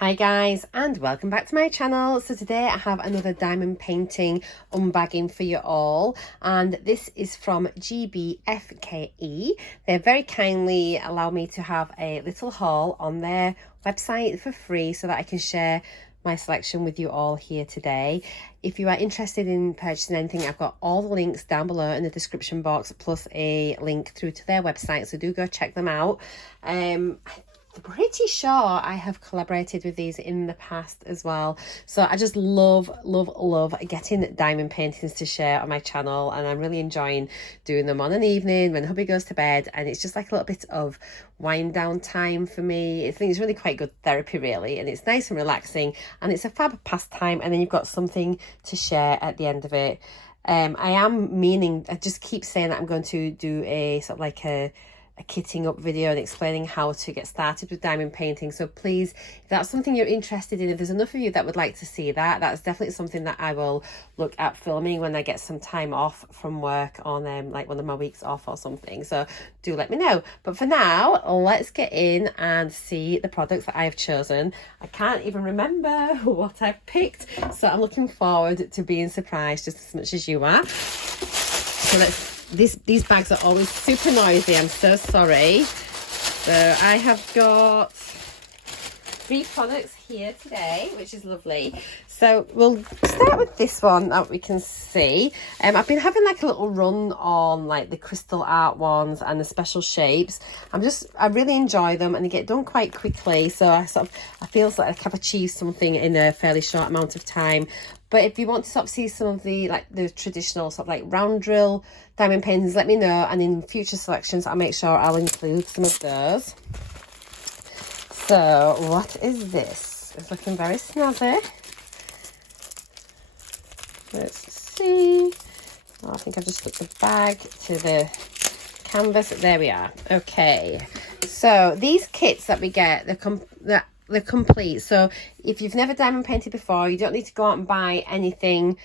Hi guys, and welcome back to my channel. So today I have another diamond painting unbagging for you all, and this is from Gbfke. They very kindly allow me to have a little haul on their website for free so that I can share my selection with you all here today. If you are interested in purchasing anything, I've got all the links down below in the description box, plus a link through to their website, so do go check them out. I'm pretty sure I have collaborated with these in the past as well, so I just love getting diamond paintings to share on my channel, and I'm really enjoying doing them on an evening when hubby goes to bed, and it's just like a little bit of wind down time for me. I think it's really quite good therapy really, and it's nice and relaxing, and it's a fab pastime, and then you've got something to share at the end of it. I just keep saying that I'm going to do a sort of like a kitting up video and explaining how to get started with diamond painting. So please, if that's something you're interested in, if there's enough of you that would like to see that, that's definitely something that I will look at filming when I get some time off from work on like one of my weeks off or something. So do let me know. But for now, let's get in and see the products that I have chosen. I can't even remember what I've picked, so I'm looking forward to being surprised just as much as you are. So these bags are always super noisy, I'm so sorry. So I have got 3 products here today, which is lovely. So we'll start with this one that we can see. I've been having like a little run on like the crystal art ones and the special shapes. I really enjoy them, and they get done quite quickly, so I feel like I've achieved something in a fairly short amount of time. But if you want to sort of see some of the traditional sort of like round drill diamond paintings, let me know, and in future selections I'll make sure I'll include some of those. So what is this? It's looking very snazzy. Let's see. Oh, I think I've just put the bag to the canvas. There we are. Okay. So these kits that we get, they're complete. So if you've never diamond painted before, you don't need to go out and buy anything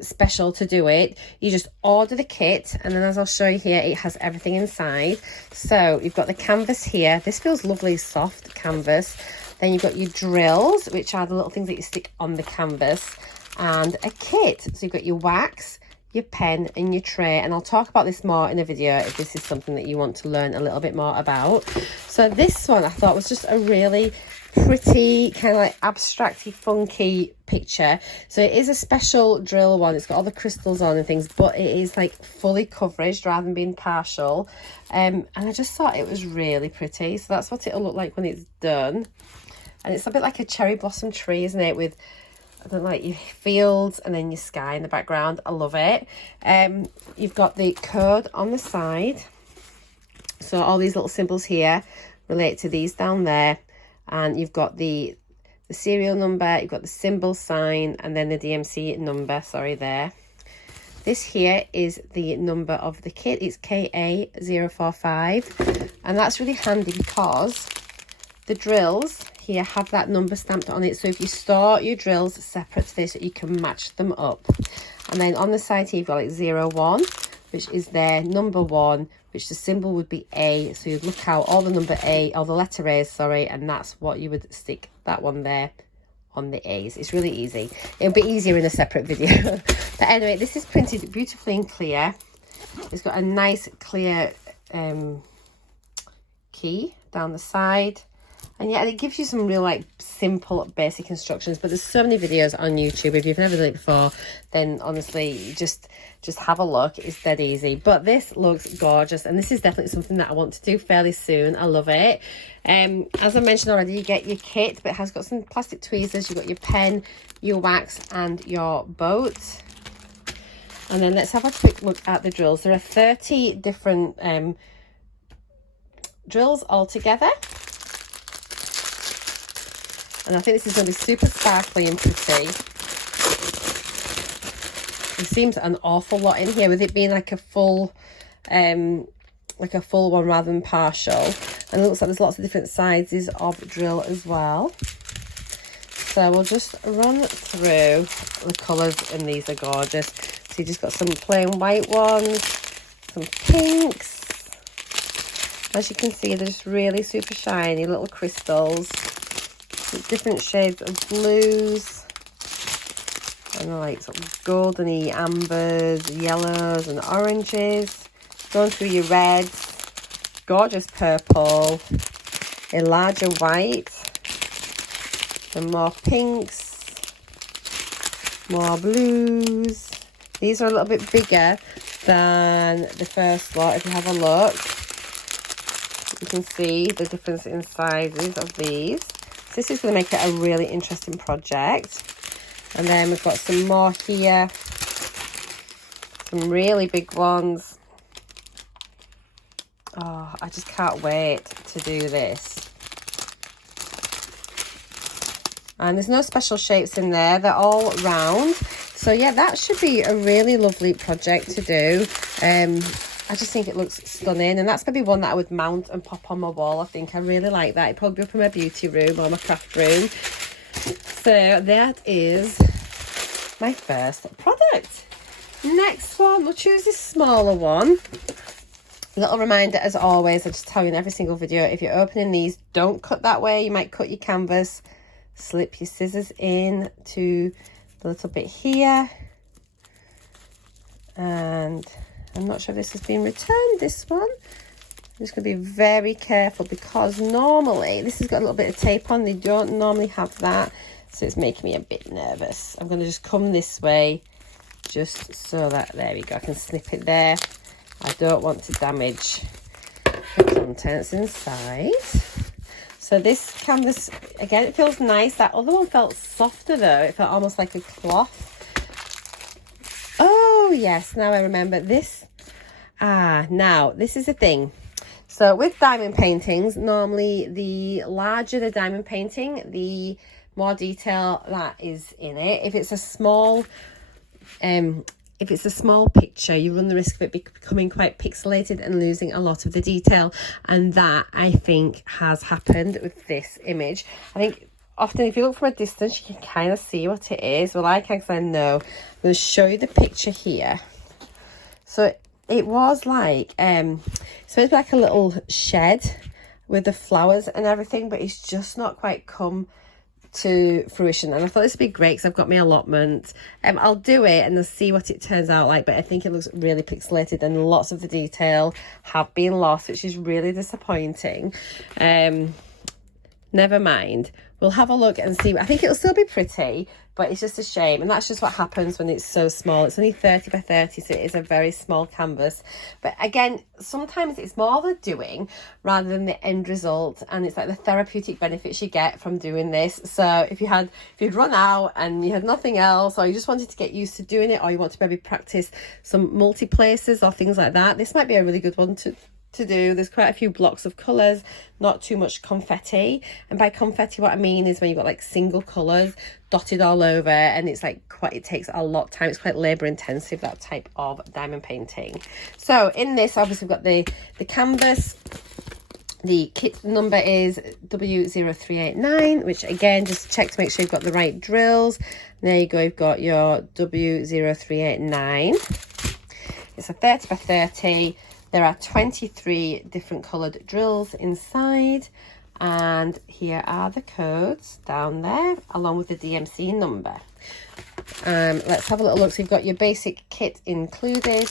special to do it. You just order the kit, and then as I'll show you here, it has everything inside. So you've got the canvas here. This feels lovely, soft canvas. Then you've got your drills, which are the little things that you stick on the canvas, and a kit. So you've got your wax, your pen, and your tray, and I'll talk about this more in a video if this is something that you want to learn a little bit more about. So this one I thought was just a really pretty kind of like abstracty funky picture. So it is a special drill one. It's got all the crystals on and things, but it is like fully coverage rather than being partial, and I just thought it was really pretty. So that's what it'll look like when it's done, and it's a bit like a cherry blossom tree, isn't it, with I don't know, like your fields and then your sky in the background. I love it. You've got the code on the side, so all these little symbols here relate to these down there, and you've got the serial number, you've got the symbol sign, and then the DMC number, sorry, there. This here is the number of the kit. It's KA045, and that's really handy because the drills here have that number stamped on it, so if you store your drills separate to this, you can match them up. And then on the side here you've got like 01, which is their number 1, which the symbol would be A, so you'd look out all the number A, or the letter A, sorry, and that's what you would stick that one there on the A's. It's really easy. It'll be easier in a separate video. But anyway, this is printed beautifully and clear. It's got a nice clear key down the side. And yeah, it gives you some real like simple basic instructions, but there's so many videos on YouTube. If you've never done it before, then honestly just have a look. It's dead easy, but this looks gorgeous, and this is definitely something that I want to do fairly soon. I love it. As I mentioned already, you get your kit, but it has got some plastic tweezers. You've got your pen, your wax, and your boat. And then let's have a quick look at the drills. There are 30 different drills altogether. And I think this is going to be super sparkly and pretty. There seems an awful lot in here, with it being like a full one rather than partial. And it looks like there's lots of different sizes of drill as well. So we'll just run through the colours, and these are gorgeous. So you just got some plain white ones, some pinks. As you can see, they're just really super shiny little crystals. different shades of blues. And like sort of goldeny ambers, yellows and oranges. Going through your reds. Gorgeous purple. A larger white. And more pinks. More blues. These are a little bit bigger than the first lot. If you have a look, you can see the difference in sizes of these. So this is going to make it a really interesting project. And then we've got some more here. Some really big ones. Oh, I just can't wait to do this. And there's no special shapes in there. They're all round. So yeah, that should be a really lovely project to do. I just think it looks stunning, and that's maybe one that I would mount and pop on my wall. I think I really like that. It'd probably be up in my beauty room or my craft room. So that is my first product. Next one, we'll choose this smaller one. A little reminder, as always, I just tell you in every single video, if you're opening these, don't cut that way. You might cut your canvas. Slip your scissors in to the little bit here. And I'm not sure if this has been returned, this one. I'm just going to be very careful because normally, this has got a little bit of tape on. They don't normally have that. So it's making me a bit nervous. I'm going to just come this way just so that, there we go, I can snip it there. I don't want to damage the contents inside. So this canvas, again, it feels nice. That other one felt softer though. It felt almost like a cloth. Oh yes, now I remember this. Now this is the thing. So with diamond paintings, normally the larger the diamond painting, the more detail that is in it. If it's a small picture, you run the risk of it becoming quite pixelated and losing a lot of the detail. And that, I think, has happened with this image. I think often if you look from a distance, you can kind of see what it is. Well, I can, because I know. I'm going to show you the picture here. So it was like, it's supposed to be like a little shed with the flowers and everything, but it's just not quite come to fruition. And I thought this would be great because I've got my allotment. I'll do it and I'll see what it turns out like, but I think it looks really pixelated and lots of the detail have been lost, which is really disappointing. Never mind, we'll have a look and see. I think it'll still be pretty, but it's just a shame, and that's just what happens when it's so small. It's only 30 by 30, so it is a very small canvas. But again, sometimes it's more the doing rather than the end result, and it's like the therapeutic benefits you get from doing this. So if you'd run out and you had nothing else, or you just wanted to get used to doing it, or you want to maybe practice some multi-places or things like that, this might be a really good one to do. There's quite a few blocks of colours, not too much confetti. And by confetti, what I mean is when you've got like single colours dotted all over, and it's like it takes a lot of time. It's quite labour intensive, that type of diamond painting. So in this, obviously we've got the canvas. The kit number is W0389, which again, just check to make sure you've got the right drills. And there you go, you've got your W0389. It's a 30 by 30. There are 23 different coloured drills inside, and here are the codes down there along with the DMC number. Let's have a little look. So you've got your basic kit included.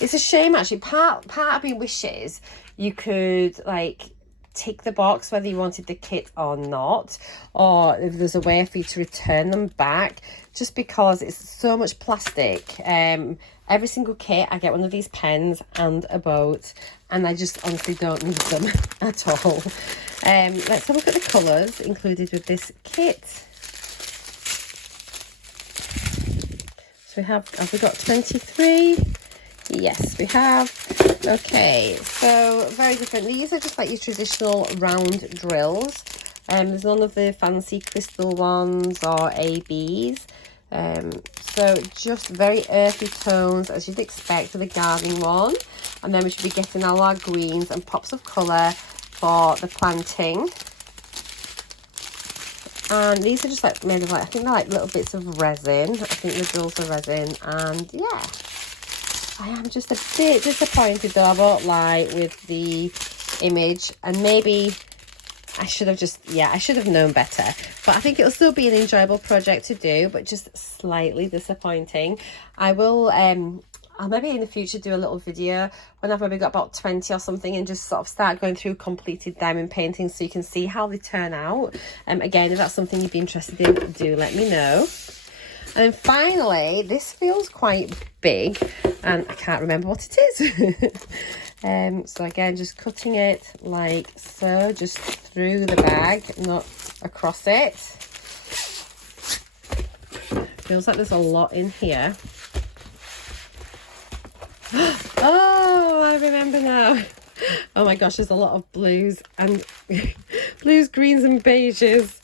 It's a shame actually, part of me wishes you could like tick the box whether you wanted the kit or not, or if there's a way for you to return them back, just because it's so much plastic. Every single kit I get one of these pens and a boat, and I just honestly don't need them at all. Let's have a look at the colours included with this kit. So we have we got 23? Yes, we have. Okay, so very different. These are just like your traditional round drills. There's none of the fancy crystal ones or ABs. So just very earthy tones, as you'd expect with a gardening one. And then we should be getting all our greens and pops of colour for the planting. And these are just like made of like, I think they're like little bits of resin. I think the drills are resin. And yeah, I am just a bit disappointed though, I won't lie, with the image. And maybe I should have just, yeah, I should have known better. But I think it'll still be an enjoyable project to do, but just slightly disappointing. I will, I'll maybe in the future do a little video when I've maybe got about 20 or something, and just sort of start going through completed diamond paintings so you can see how they turn out. Again, if that's something you'd be interested in, do let me know. And then finally, this feels quite big and I can't remember what it is. So again, just cutting it like so, just through the bag, not across it. Feels like there's a lot in here. Oh, I remember now. Oh my gosh, there's a lot of blues and blues, greens and beiges.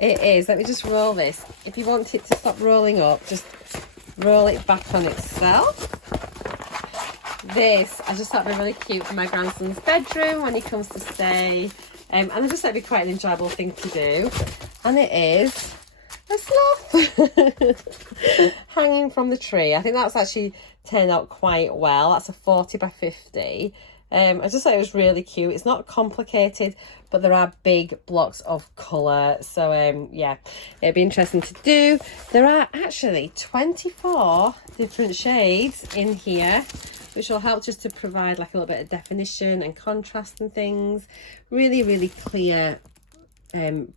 It is. Let me just roll this. If you want it to stop rolling up, just roll it back on itself. This, I just thought would be really cute for my grandson's bedroom when he comes to stay. And I just thought it'd be quite an enjoyable thing to do. And it is a sloth hanging from the tree. I think that's actually turned out quite well. That's a 40 by 50. I just thought it was really cute. It's not complicated, but there are big blocks of colour. So yeah, it'd be interesting to do. There are actually 24 different shades in here, which will help just to provide like a little bit of definition and contrast and things. Really, really clear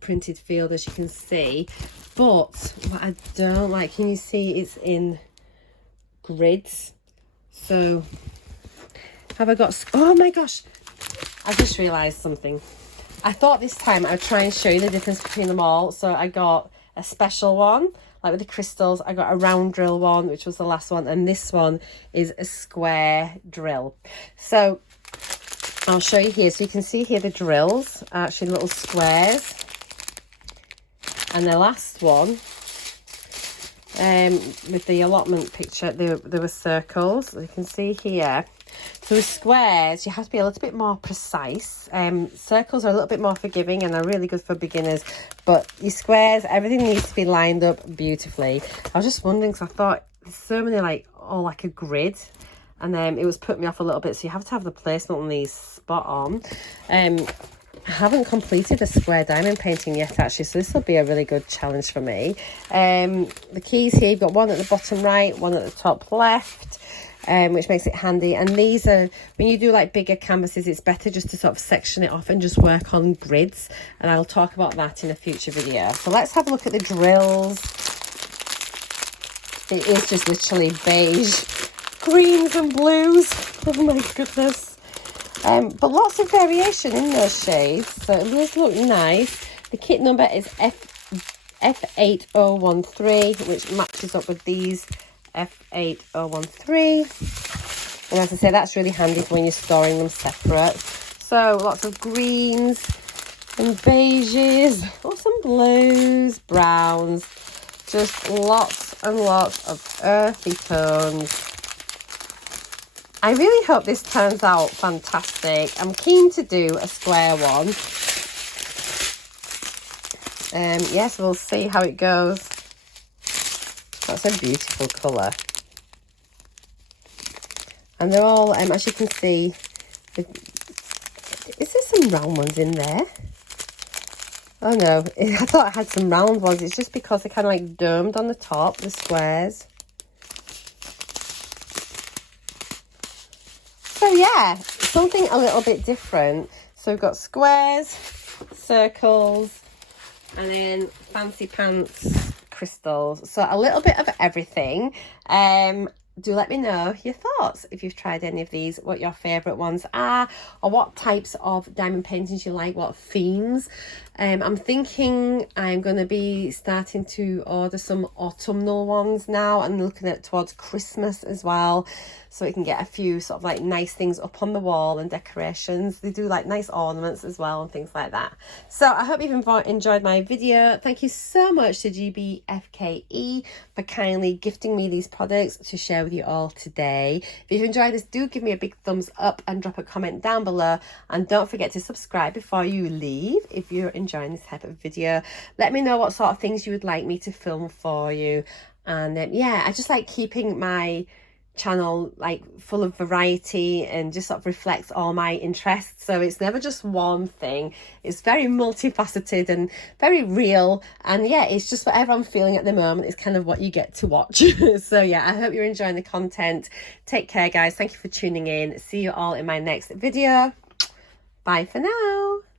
printed field, as you can see. But what I don't like, can you see it's in grids? So have I got, oh my gosh, I just realised something. I thought this time I would try and show you the difference between them all. So I got a special one, like with the crystals. I got a round drill one, which was the last one. And this one is a square drill. So I'll show you here. So you can see here the drills are actually little squares. And the last one, with the allotment picture, there were circles. You can see here. So with squares, you have to be a little bit more precise. Circles are a little bit more forgiving and are really good for beginners. But your squares, everything needs to be lined up beautifully. I was just wondering, because I thought there's so many like, all like a grid. And then it was put me off a little bit. So you have to have the placement on these spot on. I haven't completed a square diamond painting yet, actually, so this will be a really good challenge for me. The keys here, you've got one at the bottom right, one at the top left, which makes it handy. And these are, when you do like bigger canvases, it's better just to sort of section it off and just work on grids, and I'll talk about that in a future video. So let's have a look at the drills. It is just literally beige, greens and blues. Oh my goodness. But lots of variation in those shades, so it does look nice. The kit number is F8013, which matches up with these F8013. And as I say, that's really handy for when you're storing them separate. So lots of greens and beiges, or some blues, browns, just lots and lots of earthy tones. I really hope this turns out fantastic. I'm keen to do a square one. Yes, we'll see how it goes. That's a beautiful colour. And they're all, as you can see, is there some round ones in there? Oh no, I thought I had some round ones. It's just because they're kind of like domed on the top, the squares. So yeah, something a little bit different. So we've got squares, circles, and then fancy pants, crystals. So a little bit of everything. Do let me know your thoughts if you've tried any of these, what your favourite ones are, or what types of diamond paintings you like, what themes. I'm thinking I'm going to be starting to order some autumnal ones now, and looking at towards Christmas as well, so we can get a few sort of like nice things up on the wall and decorations. They do like nice ornaments as well and things like that. So I hope you've enjoyed my video. Thank you so much to Gbfke for kindly gifting me these products to share with you all today. If you've enjoyed this, do give me a big thumbs up and drop a comment down below, and don't forget to subscribe before you leave if you're enjoying this type of video. Let me know what sort of things you would like me to film for you. And yeah, I just like keeping my channel like full of variety and just sort of reflects all my interests. So it's never just one thing. It's very multifaceted and very real, and yeah, it's just whatever I'm feeling at the moment is kind of what you get to watch. So yeah, I hope you're enjoying the content. Take care, guys. Thank you for tuning in. See you all in my next video. Bye for now.